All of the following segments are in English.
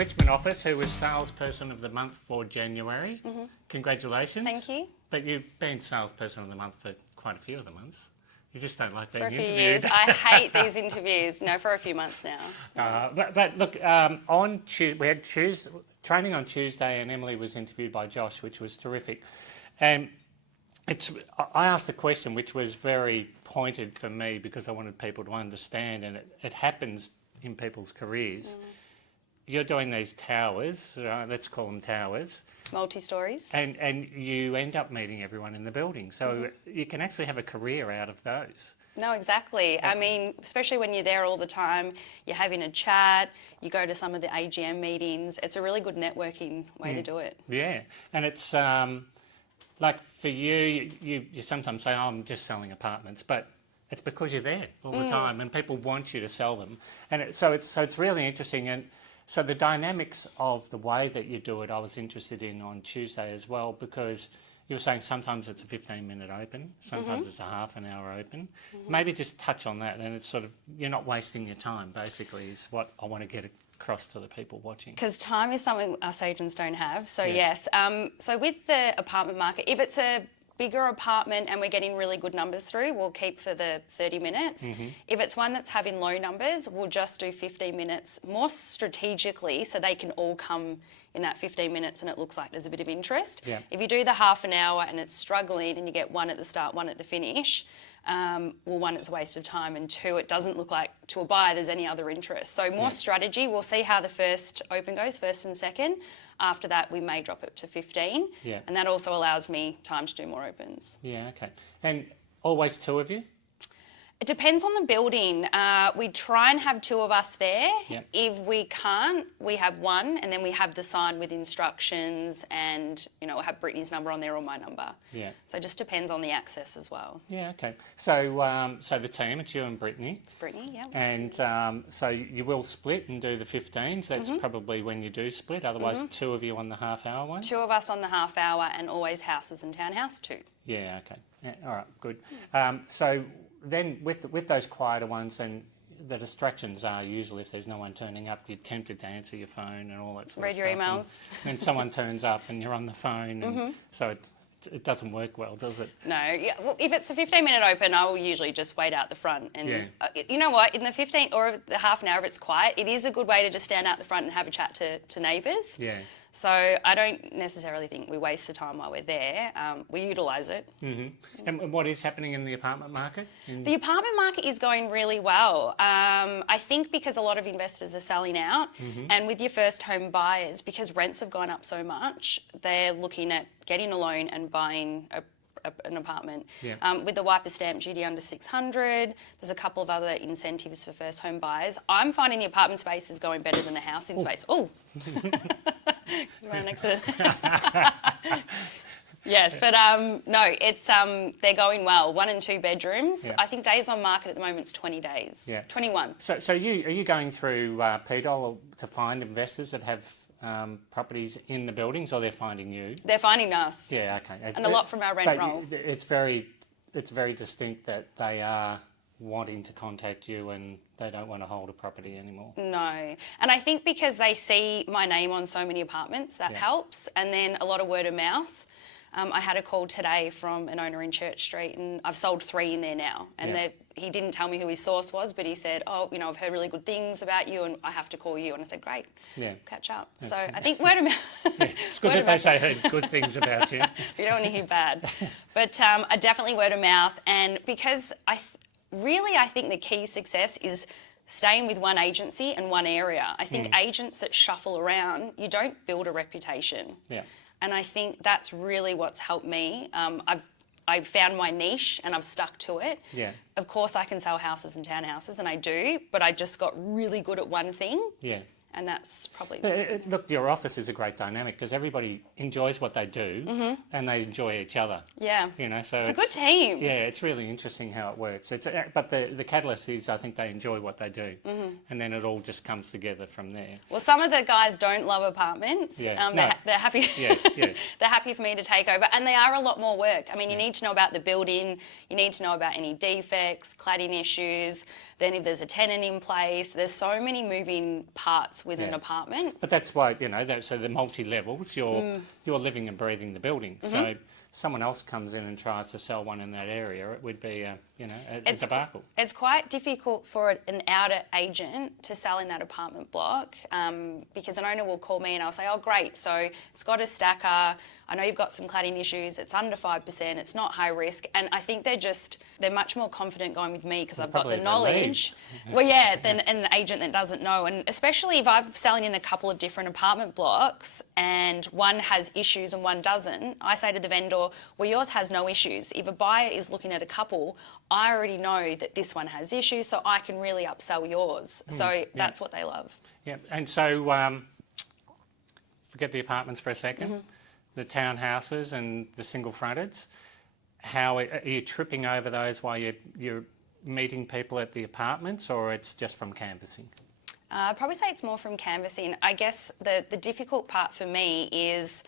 Richmond office, who was Salesperson of the Month for January. Mm-hmm. Congratulations. Thank you. But you've been Salesperson of the Month for quite a few of the months. You just don't like being interviewed. For a interviewed. few years. I hate these interviews. No, for a few months now. But look, we had training on Tuesday, and Emily was interviewed by Josh, which was terrific. And I asked a question which was very pointed for me because I wanted people to understand, and it happens in people's careers. You're doing these towers, let's call them towers. Multi-stories. And you end up meeting everyone in the building. So you can actually have a career out of those. No, exactly. I mean, especially when you're there all the time, you're having a chat, you go to some of the AGM meetings. It's a really good networking way to do it. Yeah. And it's like for you sometimes say, oh, I'm just selling apartments, but it's because you're there all the time and people want you to sell them. And so it's really interesting. And so the dynamics of the way that you do it, I was interested in on Tuesday as well, because you were saying sometimes it's a 15-minute open, sometimes it's a half an hour open. Maybe just touch on that, and it's sort of, you're not wasting your time, basically, is what I want to get across to the people watching. Because time is something us agents don't have. So yes, so with the apartment market, if it's a bigger apartment and we're getting really good numbers through, we'll keep for the 30 minutes. If it's one that's having low numbers, we'll just do 15 minutes more strategically so they can all come in that 15 minutes and it looks like there's a bit of interest. Yeah. If you do the half an hour and it's struggling and you get one at the start, one at the finish, one, it's a waste of time, and two, it doesn't look like to a buyer there's any other interest. So more strategy. We'll see how the first open goes, first and second. After that, we may drop it to 15. Yeah. And that also allows me time to do more opens. Yeah, okay. And always two of you? It depends on the building. We try and have two of us there. Yep. If we can't, we have one, and then we have the sign with instructions, and we'll have Brittany's number on there or my number. Yeah. So it just depends on the access as well. Yeah, okay. So so the team, it's you and Brittany. It's Brittany, yeah. And so you will split and do the 15s. That's probably when you do split. Otherwise, two of you on the half-hour ones. Two of us on the half hour, and always houses and townhouse too. Yeah, okay. Yeah, all right, good. So then with those quieter ones, and the distractions are usually if there's no one turning up, you're tempted to answer your phone and all that sort of stuff. Read your emails. And then someone turns up and you're on the phone, and so it doesn't work well, does it? No. Yeah, well, if it's a 15-minute open, I will usually just wait out the front. And you know what? In the 15 or the half an hour, if it's quiet, it is a good way to just stand out the front and have a chat to neighbours. Yeah. So I don't necessarily think we waste the time while we're there. We utilise it. And what is happening in the apartment market? The apartment market is going really well. I think because a lot of investors are selling out, and with your first home buyers, because rents have gone up so much, they're looking at getting a loan and buying an apartment. Yeah. With the wiper stamp duty under 600, there's a couple of other incentives for first home buyers. I'm finding the apartment space is going better than the housing space. Oh. Right next to Yes, but no, it's they're going well. 1 and 2 bedrooms. Yeah. I think days on market at the moment is 20 days. Yeah. 21. So are you going through PDOL to find investors that have properties in the buildings, or they're finding you? They're finding us. Yeah, okay. And a lot from our rent roll. It's very distinct that they are wanting to contact you and they don't want to hold a property anymore. No. And I think because they see my name on so many apartments, that helps. And then a lot of word of mouth. I had a call today from an owner in Church Street, and I've sold 3 in there now. And he didn't tell me who his source was, but he said, oh, I've heard really good things about you and I have to call you. And I said, great, catch up. So I think word of mouth. It's good that they say heard good things about you. You don't want to hear bad. But definitely word of mouth. And because I think the key success is staying with one agency and one area. I think agents that shuffle around, you don't build a reputation. Yeah. And I think that's really what's helped me. I've found my niche and I've stuck to it. Yeah. Of course I can sell houses and townhouses, and I do, but I just got really good at one thing. Yeah. And that's probably... Look, your office is a great dynamic because everybody enjoys what they do and they enjoy each other. Yeah. So it's a good team. Yeah, it's really interesting how it works. But the catalyst is I think they enjoy what they do, and then it all just comes together from there. Well, some of the guys don't love apartments. Yeah. They're happy. Yeah. They're happy for me to take over, and they are a lot more work. I mean, you need to know about the building, you need to know about any defects, cladding issues. Then if there's a tenant in place, there's so many moving parts house with an apartment. But that's why, so the multi-levels, you're living and breathing the building. So someone else comes in and tries to sell one in that area, it would be a debacle. It's quite difficult for an outer agent to sell in that apartment block because an owner will call me and I'll say, oh great, so it's got a stacker, I know you've got some cladding issues, it's under 5%, it's not high risk, and I think they're much more confident going with me because I've got the knowledge. Than an agent that doesn't know, and especially if I'm selling in a couple of different apartment blocks and one has issues and one doesn't, I say to the vendor, well, yours has no issues. If a buyer is looking at a couple, I already know that this one has issues, so I can really upsell yours. So that's what they love. Yeah, and so forget the apartments for a second, the townhouses and the single fronteds. How are you tripping over those while you're meeting people at the apartments, or it's just from canvassing? I'd probably say it's more from canvassing. I guess the difficult part for me is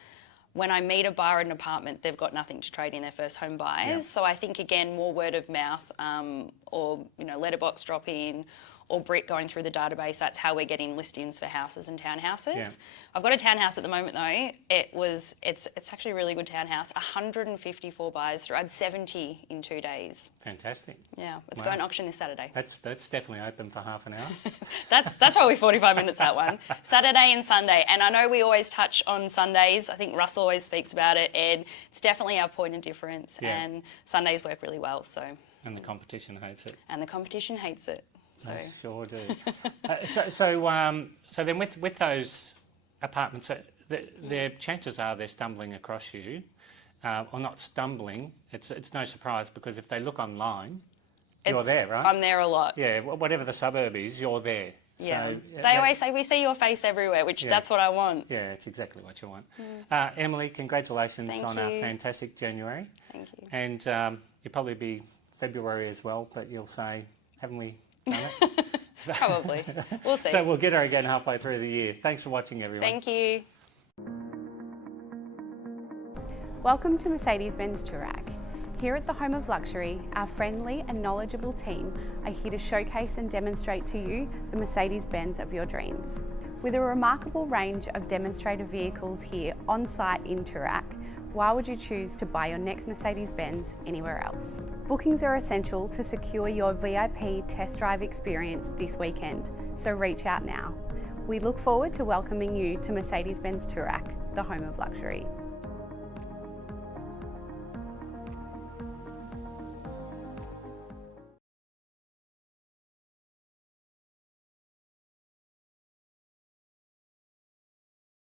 when I meet a buyer in an apartment, they've got nothing to trade in, their first home buyers. Yeah. So I think, again, more word of mouth or letterbox drop-in or Brick going through the database, that's how we're getting listings for houses and townhouses. Yeah. I've got a townhouse at the moment though. It's actually a really good townhouse. 154 buyers through. I had 70 in 2 days. Fantastic. Yeah, it's going to auction this Saturday. That's definitely open for half an hour. That's probably 45 minutes, that one. Saturday and Sunday. And I know we always touch on Sundays. I think Russell always speaks about it, Ed. It's definitely our point of difference, and Sundays work really well. So. And the competition hates it. And the competition hates it. So. They sure do. So then with those apartments, their chances are they're stumbling across you, or not stumbling. It's no surprise because if they look online, you're there, right? I'm there a lot. Yeah, whatever the suburb is, you're there. Yeah. So, they always say, we see your face everywhere, which that's what I want. Yeah, it's exactly what you want. Emily, congratulations on a fantastic January. Thank you. And you'll probably be February as well, but you'll say, haven't we done it? Probably. We'll see. So we'll get her again halfway through the year. Thanks for watching, everyone. Thank you. Welcome to Mercedes-Benz Toorak. Here at the Home of Luxury, our friendly and knowledgeable team are here to showcase and demonstrate to you the Mercedes-Benz of your dreams. With a remarkable range of demonstrator vehicles here on site in Toorak, why would you choose to buy your next Mercedes-Benz anywhere else? Bookings are essential to secure your VIP test drive experience this weekend, so reach out now. We look forward to welcoming you to Mercedes-Benz Toorak, the Home of Luxury.